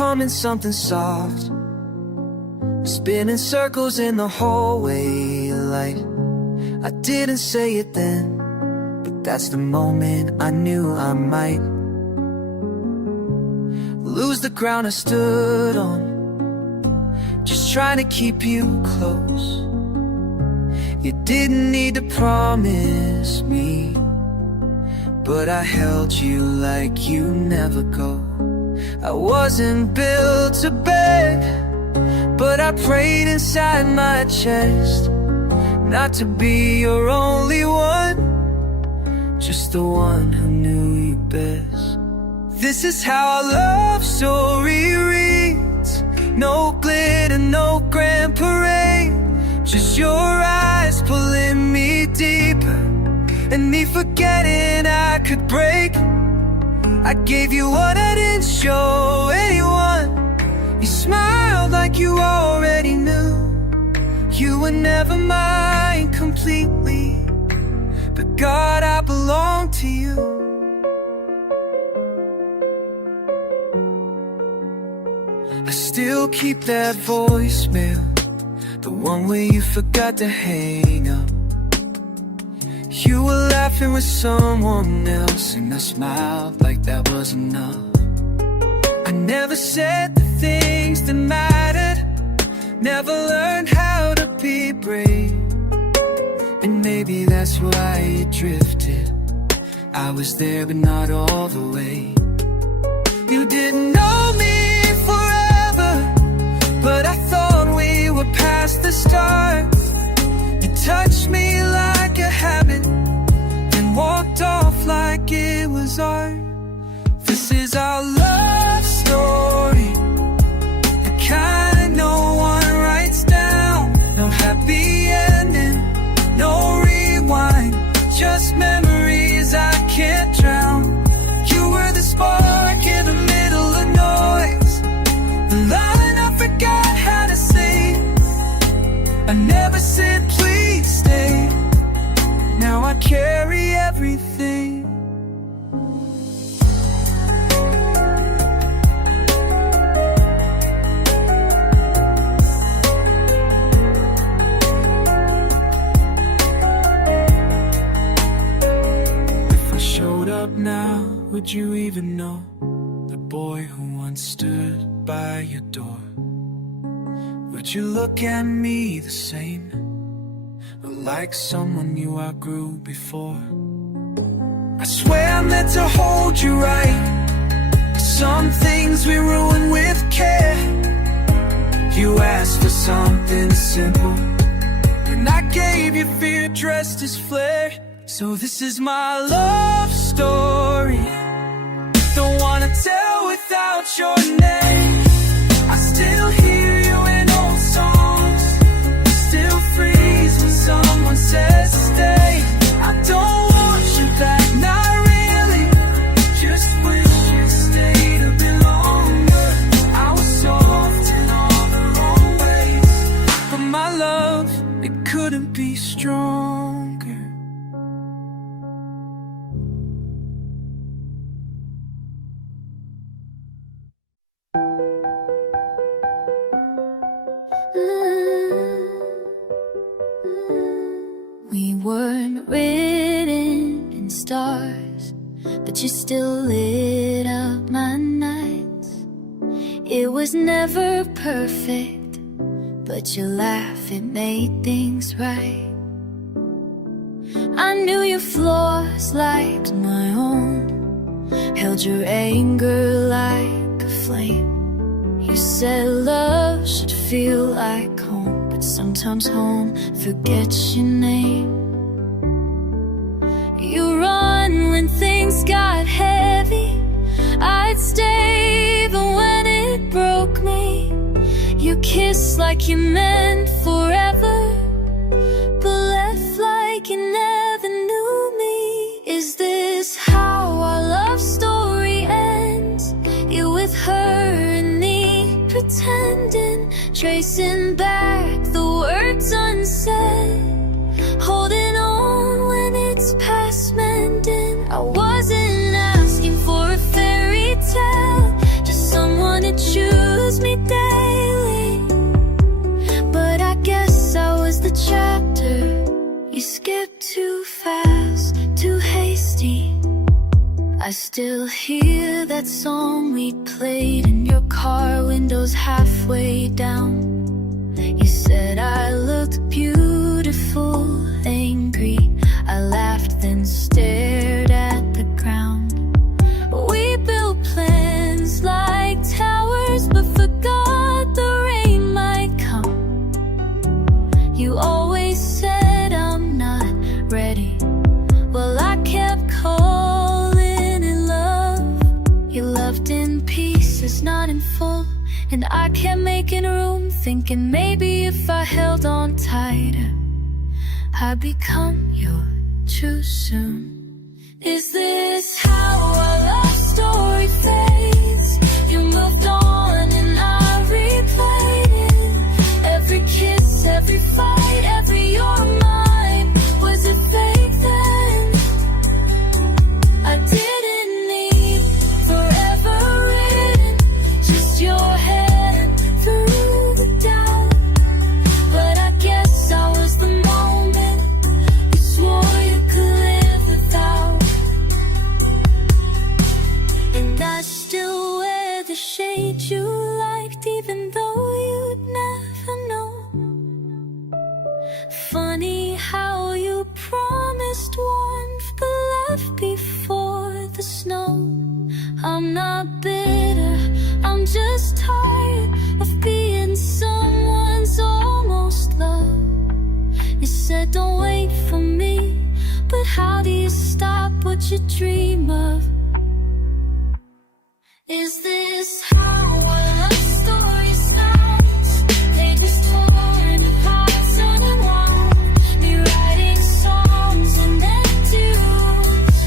humming something soft, spinning circles in the hallway light. I didn't say it then, but that's the moment I knew I might lose the ground I stood on, just trying to keep you close. You didn't need to promise me, but I held you like you never go. I wasn't built to beg, but I prayed inside my chest not to be your only one, just the one who knew you best. This is how our love story reads. No glitter, no grand parade, just your eyes pulling me deeper, and me forgetting I could break. I gave you what I didn't show anyone. You smiled like you already knew. You were never mine completely, but God, I belong to you. I still keep that voicemail, the one where you forgot to hang up. You were laughing with someone else, and I smiled like that was enough. I never said the things that mattered, never learned how to be brave, and maybe that's why you drifted. I was there but not all the way. You didn't know me forever, but I thought we were past the start. You touched me like a habit, then walked off like it was art. This is our love story, the kind no one writes down. No happy ending, no rewind, just memories I can't drown. You were the spark in the middle of noise, the line I forgot how to say. I never said please stay, now I carry everything. If I showed up now, would you even know the boy who once stood by your door? Would you look at me the same, or like someone you outgrew before? I swear I meant to hold you right. Some things we ruin with care. You asked for something simple, and I gave you fear dressed as flair. So this is my love story, don't wanna tell without your name. I still hear you in old songs, still freeze when someone says stay. I don't want you back, not really, just wish you stayed a bit longer. I was soft in all the wrong ways, but my love, it couldn't be stronger. We weren't written in stars, but you still lit up my nights. It was never perfect, but your laugh, it made things right. I knew your flaws like my own, held your anger like a flame. You said love should feel like home, but sometimes home forgets your name. You run when things got heavy, I'd stay even when it broke me. You kiss like you meant forever, but left like you never knew me. Is this how our love story ends? You with her and me pretending, tracing back the words unsaid, holding on when it's past mending. I wasn't asking for a fairy tale, just someone to choose. I still hear that song we played in your car windows halfway down. You said I looked beautiful, angry. I laughed then stared at the ground. We built plans like towers but forgot the rain might come. You always said I'm not ready. Well, I kept calling it love. You loved in pieces, not in full. And I kept making room, thinking maybe if I held on tighter I'd become yours too soon. Is this how our love story fades? You moved on and I replayed it. Every kiss, every fight, every you're mine. Was it fake then? I didn't need forever written, just your hand through the doubt. But I guess I was the moment you swore you could live without. And I still wear the shade you liked, even though you'd never know. Funny how you promised warmth but left before the snow. I'm not bitter, I'm just tired of being someone's almost love. You said don't wait for me, but how do you stop what you dream of? Is this how our love story sounds? Pages torn apart, unwound. Me writing songs on that tunes.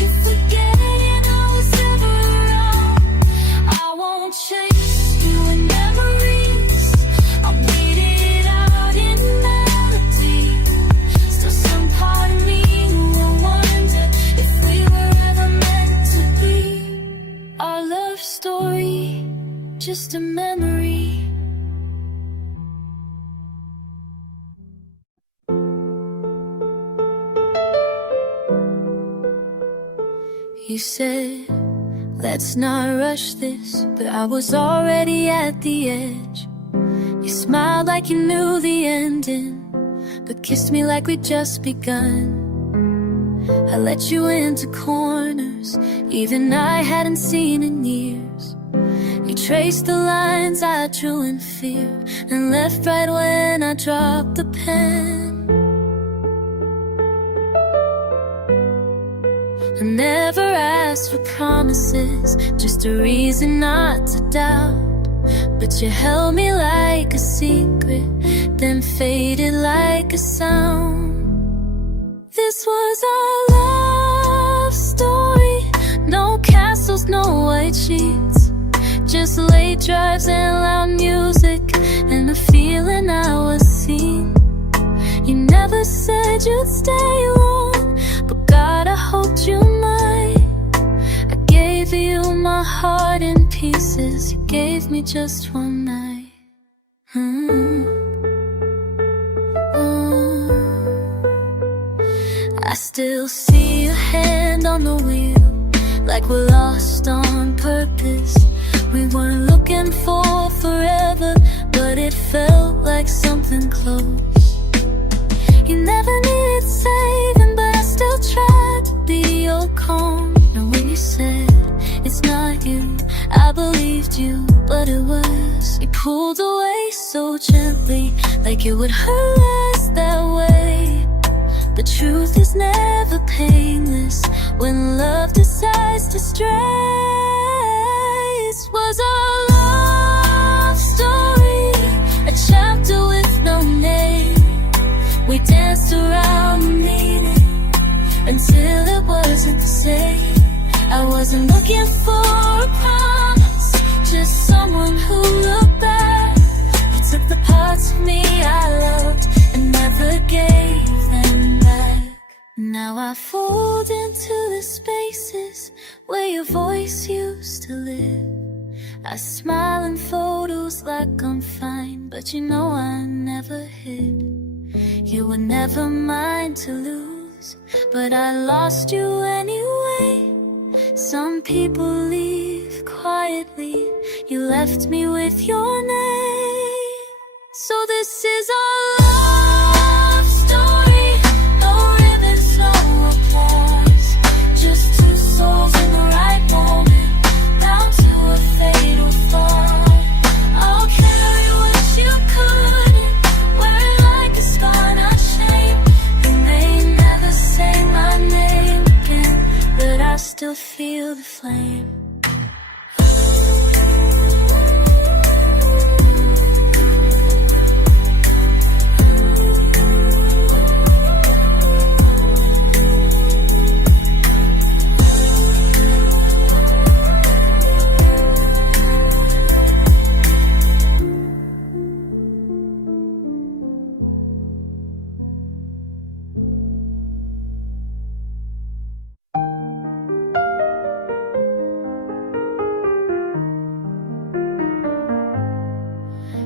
You forgetting I was ever around. I won't chase you in memories. I'll bleed it out in melody. Still some part of me will wonder if we were ever meant to be. Our love story, just a memory. You said, let's not rush this, but I was already at the edge. You smiled like you knew the ending, but kissed me like we'd just begun. I let you into corners even I hadn't seen in years. You traced the lines I drew in fear and left right when I dropped the pen. I never asked for promises, just a reason not to doubt. But you held me like a secret, then faded like a sound. This was our love story. No castles, no white sheets, just late drives and loud music, and a feeling I was seen. You never said you'd stay long, but God, I hoped you might. I gave you my heart in pieces. You gave me just one night. I still see your hand on the wheel, like we're lost on purpose. We weren't looking for forever, but it felt like something close. You never needed saving, but I still tried to be your calm. Now when you said it's not you, I believed you, but it was. You pulled away so gently, like it would hurt us that way. The truth is never painless when love decides to stray. This was our love story, a chapter with no name. We danced around the meaning until it wasn't the same. I wasn't looking for a promise, just someone who looked back. You took the parts of me I loved and never gave them back. Now I fold into the spaces where your voice used to live. I smile in photos like I'm fine, but you know I never hid. You were never mine to lose, but I lost you anyway. Some people leave quietly. You left me with your name. So this is our love story. No ribbons, no applause. Just two souls in the right moment, bound to a fatal thought. I'll carry what you couldn't, wear it like a scar, not shame. You may never say my name again, but I still feel the flame.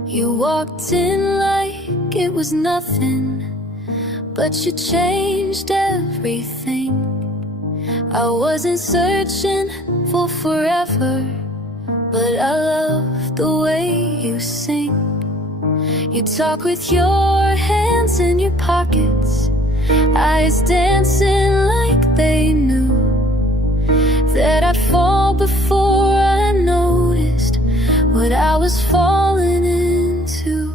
You walked in like it was nothing, but you changed everything. I wasn't searching for forever, but I love the way you sing. You talk with your hands in your pockets, eyes dancing like they knew that I'd fall before I noticed what I was falling into.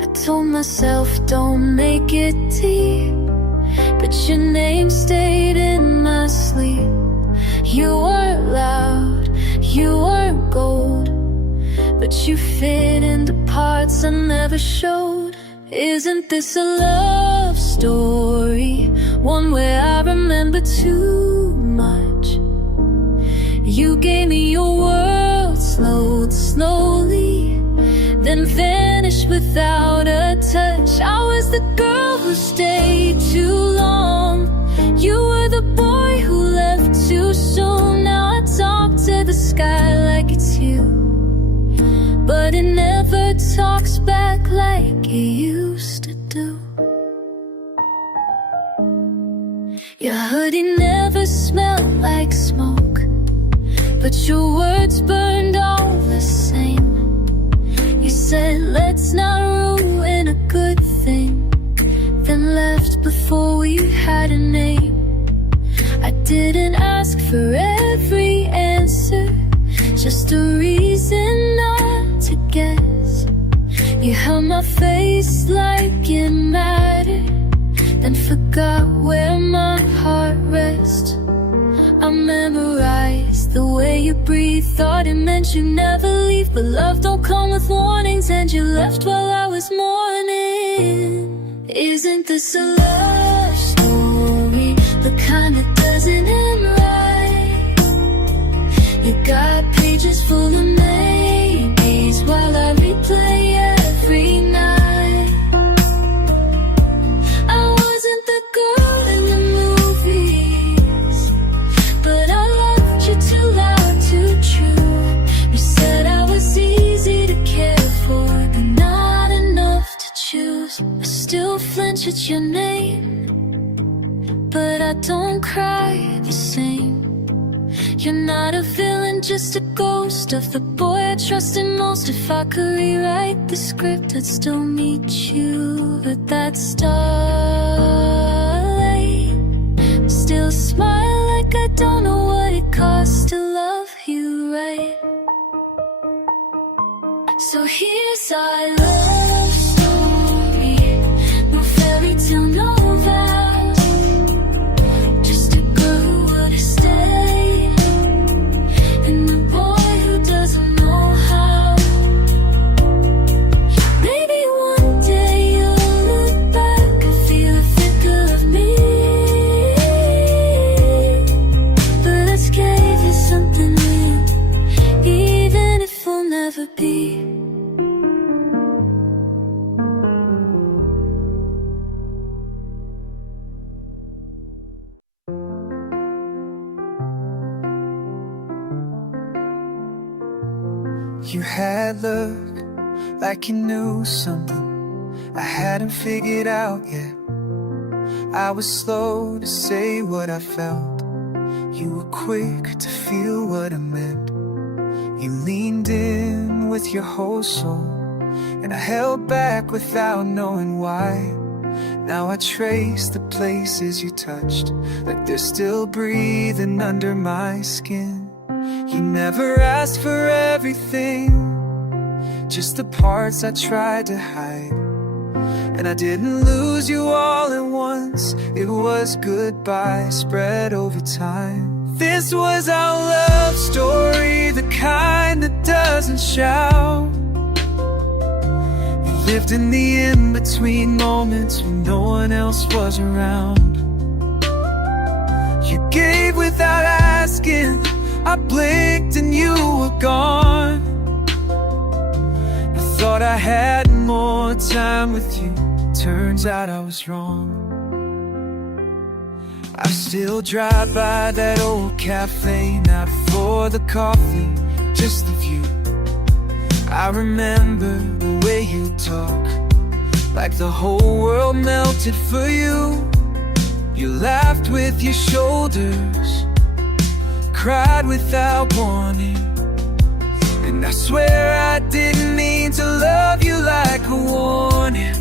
I told myself don't make it deep, but your name stayed in my sleep. You weren't loud, you weren't gold, but you fit into parts I never showed. Isn't this a love story? One where I remember too much. You gave me your world, slowed slowly, then vanished without a touch. I was the girl who stayed too long. You were the boy who left too soon. Now I talk to the sky like it's you, but it never talks back like it used to do. Your hoodie never smelled like smoke, but your words burned all the same. You said let's not ruin a good thing, then left before we had a name. I didn't ask for every answer, just a reason not to guess. You held my face like it mattered, then forgot where my heart rests. I memorized the way you breathe, thought it meant you never leave. But love don't come with warnings, and you left while I was mourning. Isn't this a love story? The kind that doesn't end right. You got pages full of maybes while I replay every night. I wasn't the girl in the movies, but I loved you too loud, too true. You said I was easy to care for, but not enough to choose. I still flinch at your name, but I don't cry the same. You're not a villain, just a ghost of the boy I trusted most. If I could rewrite the script, I'd still meet you at that starlight. Still smile like I don't know what it costs to love you right. So here's our love story. No fairy tale, no vows, just a girl who would've stayed, and the boy who doesn't know how. Maybe one day you'll look back and feel a flicker of me, but let's give you something new, even if we'll never be. You had look like you knew something I hadn't figured out yet. I was slow to say what I felt. You were quick to feel what I meant. You leaned in with your whole soul, and I held back without knowing why. Now I trace the places you touched, like they're still breathing under my skin. You never asked for everything, just the parts I tried to hide. And I didn't lose you all at once, it was goodbye spread over time. This was our love story, the kind that doesn't shout. We lived in the in-between moments when no one else was around. You gave without asking, I blinked and you were gone. I thought I had more time with you, turns out I was wrong. I still drive by that old cafe, not for the coffee, just the view. I remember the way you talk, like the whole world melted for you. You laughed with your shoulders, cried without warning, and I swear I didn't mean to love you like a warning.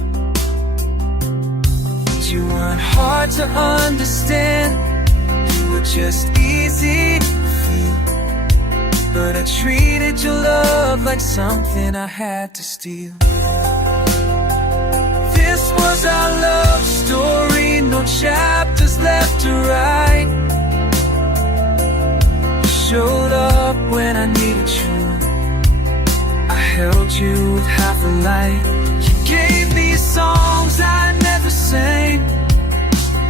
You weren't hard to understand, you were just easy to feel. But I treated your love like something I had to steal. This was our love story, no chapters left to write. You showed up when I needed you, I held you with half a light. You gave me songs I never sang,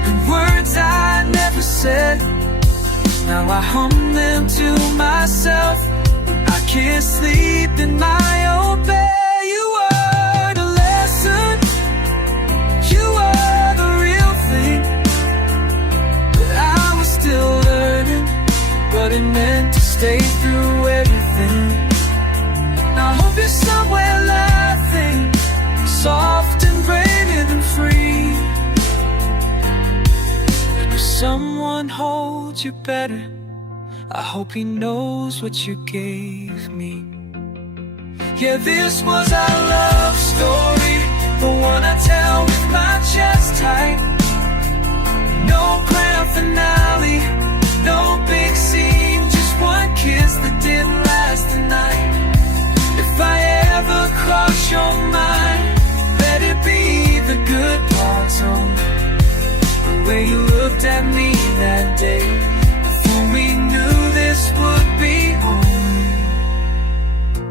and words I never said. Now I hum them to myself, I can't sleep in my own bed. You were the lesson, you were the real thing, but I was still learning, but it meant to stay through everything. Now I hope you're somewhere laughing, soft and brave and free. If someone holds you better, I hope he knows what you gave me. Yeah, this was our love story, the one I tell with my chest tight. No grand finale, no big scene, just one kiss that didn't last the night. If I ever cross your mind, let it be the good parts only. The way you looked at me that day, before we knew this would be home.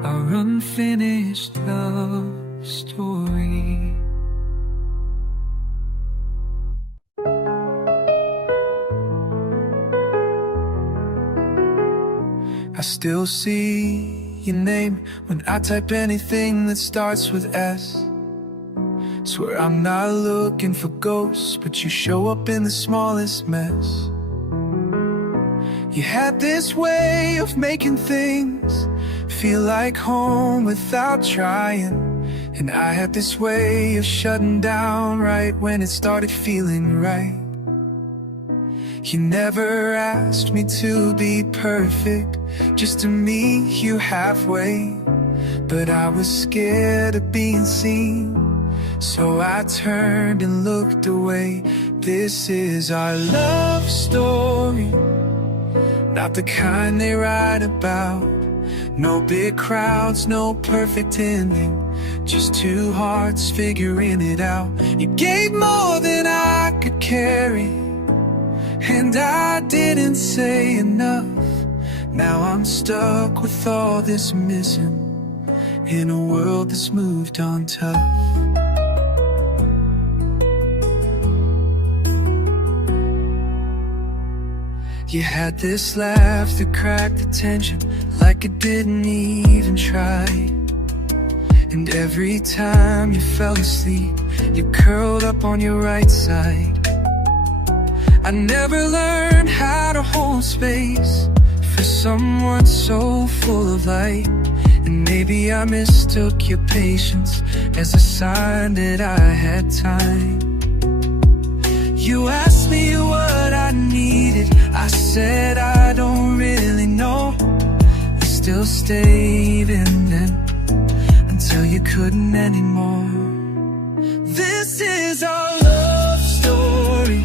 Our unfinished love story. I still see your name when I type anything that starts with S. Swear I'm not looking for ghosts, but you show up in the smallest mess. You had this way of making things feel like home without trying, and I had this way of shutting down right when it started feeling right. You never asked me to be perfect, just to meet you halfway, but I was scared of being seen, so I turned and looked away. This is our love story, not the kind they write about. No big crowds, no perfect ending, just two hearts figuring it out. You gave more than I could carry, and I didn't say enough. Now I'm stuck with all this missing, in a world that's moved on tough. You had this laugh that cracked the tension, like it didn't even try. And every time you fell asleep, you curled up on your right side. I never learned how to hold space for someone so full of light. And maybe I mistook your patience as a sign that I had time. You asked me what I needed, waited, I said I don't really know. You still stayed in it until you couldn't anymore. This is our love story,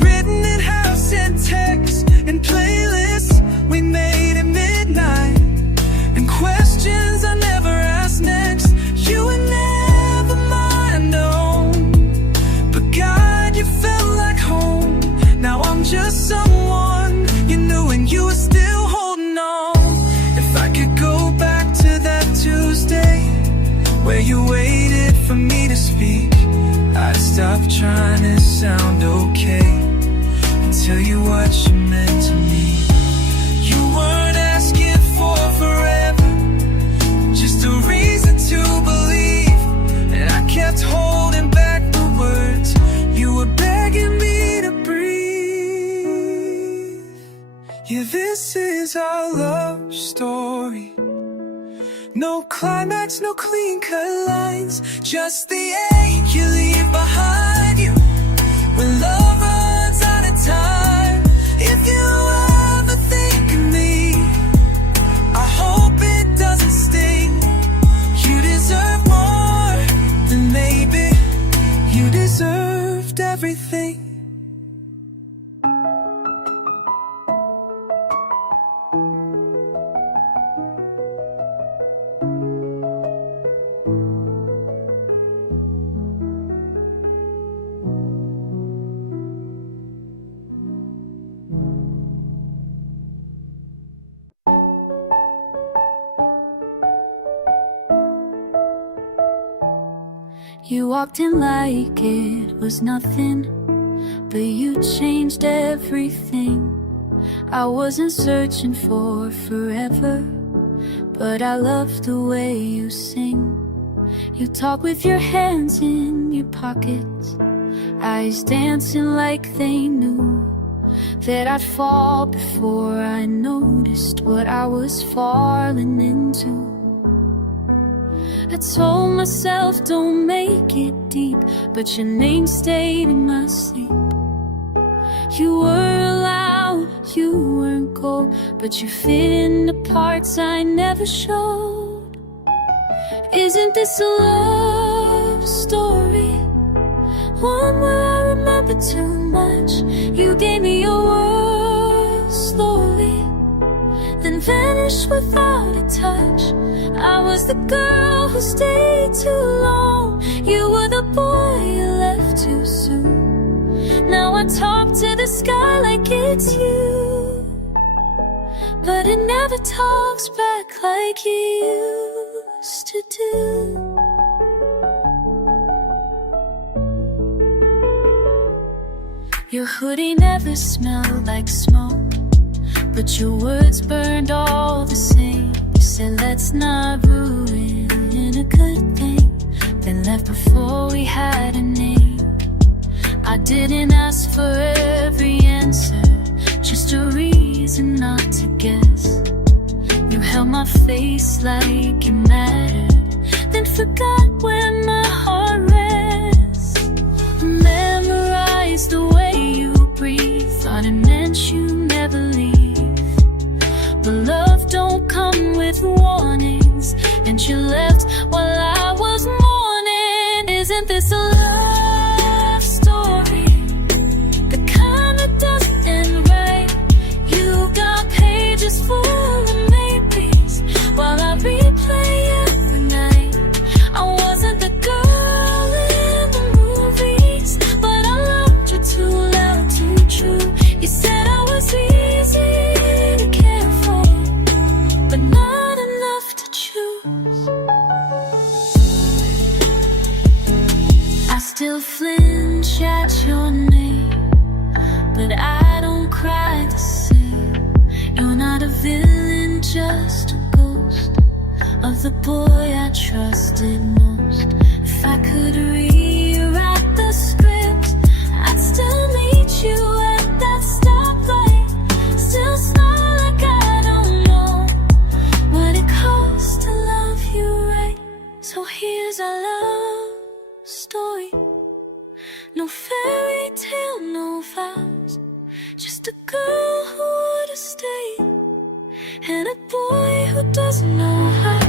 written in house and text and playlists we made at midnight, and questions I never asked next. You were never mine, no, but God, you felt like home. Now I'm just someone you knew and you were still holding on. If I could go back to that Tuesday where you waited for me to speak, I'd stop trying to sound okay and tell you what you meant to me. You weren't asking for forever, just a reason to believe, and I kept holding back the words you were begging me to breathe. Yeah, this is our love story. No climax, no clean-cut lines, just the ache you leave behind you when love runs out of time. If you ever think of me, I hope it doesn't sting. You deserve more than maybe you deserved everything. You walked in like it was nothing, but you changed everything. I wasn't searching for forever, but I love the way you sing. You talk with your hands in your pockets, eyes dancing like they knew that I'd fall before I noticed what I was falling into. I told myself don't make it deep, but your name stayed in my sleep. You were loud, you weren't cold, but you fit in the parts I never showed. Isn't this a love story? One where I remember too much. You gave me your world slowly, then vanished without a touch. I was the girl who stayed too long. You were the boy you left too soon. Now I talk to the sky like it's you, but it never talks back like you used to do. Your hoodie never smelled like smoke, but your words burned all the same. You said let's not ruin a good thing, then left before we had a name. I didn't ask for every answer, just a reason not to guess. You held my face like it mattered, then forgot where my heart rests. Memorized the way you breathe, thought it meant you never leave. But love don't come with warnings, and you left while I was mourning. Isn't this a love story? The kind that doesn't end right. You got pages full of maybes while I replay every night. I wasn't the girl in the movies, but I loved you too loud, too true. You said I was easy to care for, but not enough to choose. I still flinch at your name, but I don't cry the same. You're not a villain, just a ghost of the boy I trusted most. If I could rewrite the script, I'd still meet you at that stoplight. Still smile like I don't know what it costs to love you right. So here's our love story. No fairy tale, no vows, Just a girl who would have stayed, and a boy who doesn't know how.